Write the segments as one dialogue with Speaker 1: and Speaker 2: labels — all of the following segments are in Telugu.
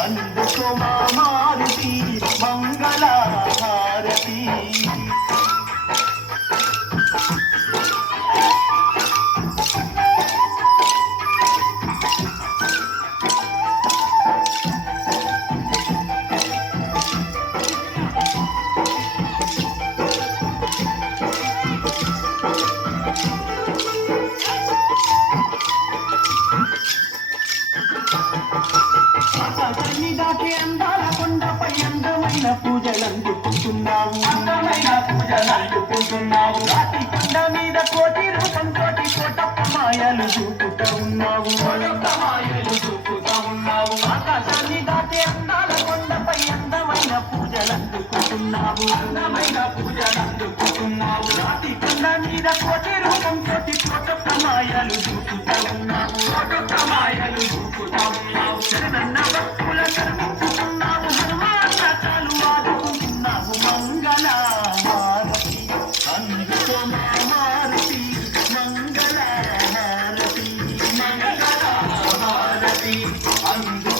Speaker 1: అందుకో మా మారుతి మా రాతి కొండ మీద కోటి రూపం కోటి కోటప్ప మాయలు చూపుతూ ఉన్నావు. మాయలు చూపుతూ ఉన్నావు. ఆకాశాన్ని దాటి అందాల కొండపై అందమైన పూజలు అందుకుంటున్నావు. అందమైన పూజలు అందుకుంటున్నావు. రాతి కొండ మీద కోటి రూపం కోటి కోటప్ప మాయలు చూపుతూ ఉన్నావు. కోటప్ప మాయలు చూపుతూ ఉన్నావు. శరణన్న భక్తుల కరుణించుతున్నావు హారతి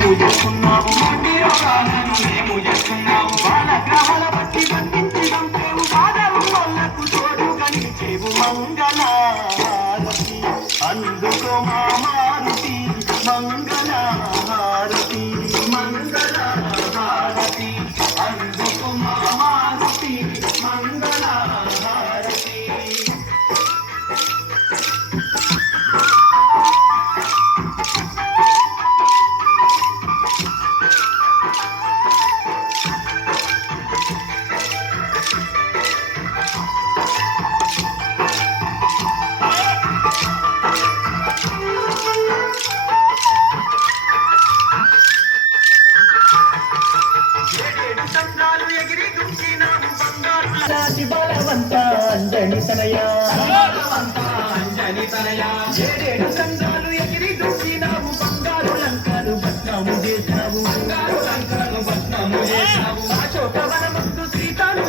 Speaker 1: మేము చేస్తున్నాము మొండి రోగాలను మేము చేస్తున్నాము బట్టి బాధలు వాళ్ళకు అందుకో మామా రాజి బలవంత అంజని తనయా. అంజని తనయా. ఏడేడు ఎగిరి దుఃఖినాము బంగారు చేశావు బంగారు అశోక వనమందు సీతాను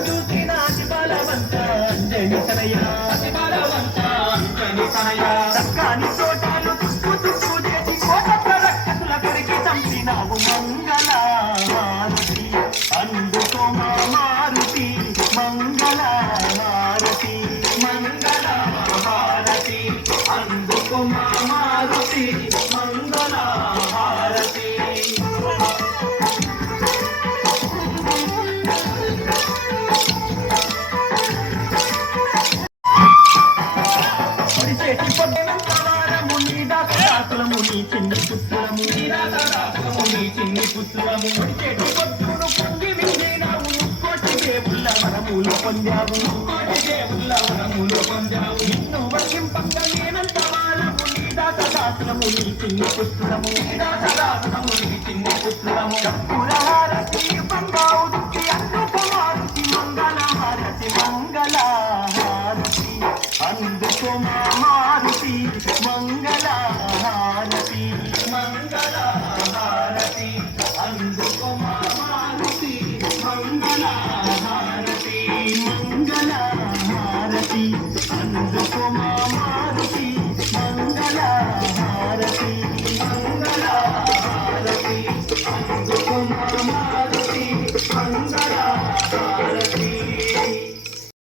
Speaker 1: అతి బలవంత అంజని తనయా. అతి బలవంత అంజని తనయా. చక్కాని తోటాలు తుప్పు తుప్పు చేసి కోట ప్రరక్షకుల కడిగి చంపినావు మంగళ దాసదాసులము నీ చిన్ని పుత్రము నీ చిన్ని పుత్రము పొంగి మింగినావు కోటి దేవుళ్ళ వరములు పొందావు. కోటి దేవుళ్ళ వరములు పొందావు. నిన్ను వర్షింపంగా నేనంత చిన్ని పుత్రము నీ చిన్ని పుత్రము కర్పూరహారతి బంగావు దుఃఖి మంగళ హారతి మంగళ హారతి మంగళ హారతి మంగళ హారతి మంగళ హారతి